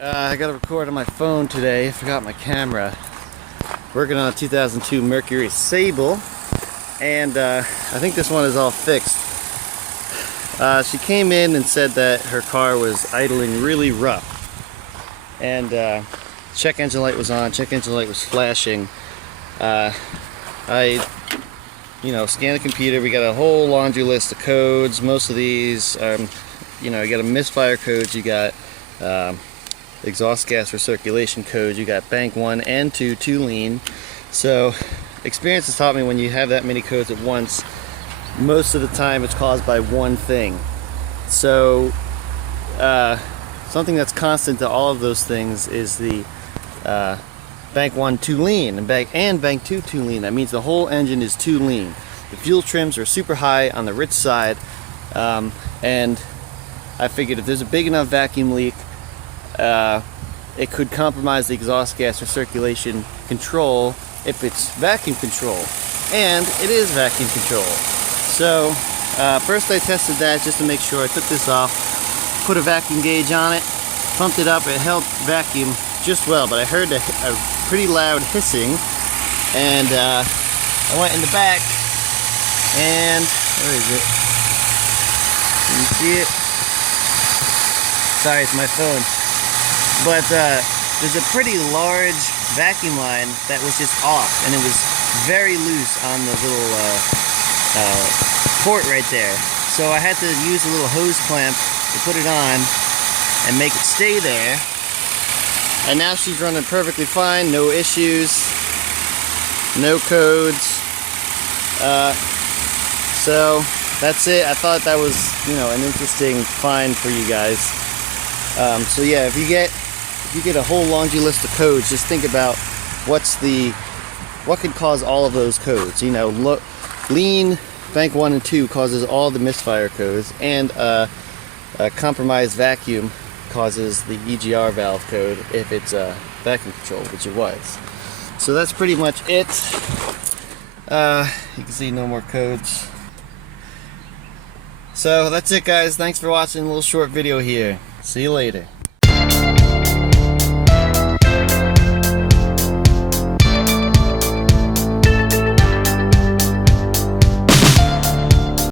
I got to record on my phone today. I forgot my camera. Working on a 2002 Mercury Sable, and I think this one is all fixed. She came in and said that her car was idling really rough, and check engine light was on, check engine light was flashing. I scanned the computer. We got a whole laundry list of codes. Most of these are, you got a misfire code, you got exhaust gas recirculation code, you got bank 1 and 2 lean. So experience has taught me when you have that many codes at once, most of the time it's caused by one thing. So something that's constant to all of those things is the bank 1 too lean and bank 2 too lean. That means the whole engine is too lean. The fuel trims are super high on the rich side, and I figured if there's a big enough vacuum leak, it could compromise the exhaust gas recirculation control if it's vacuum control, and it is vacuum control. So first I tested that just to make sure. I took this off, put a vacuum gauge on it, pumped it up. It held vacuum just well, but I heard a pretty loud hissing, and I went in the back, and where is it? Can you see it? Sorry, it's my phone. But there's a pretty large vacuum line that was just off, and it was very loose on the little port right there. So I had to use a little hose clamp to put it on and make it stay there. And now she's running perfectly fine, no issues, no codes. So that's it. I thought that was, an interesting find for you guys. So yeah, if you get a whole laundry list of codes, just think about what could cause all of those codes. Lean, bank 1 and 2 causes all the misfire codes, and compromised vacuum causes the EGR valve code if it's vacuum control, which it was. So that's pretty much it. You can see no more codes. So that's it, guys. Thanks for watching a little short video here. See you later.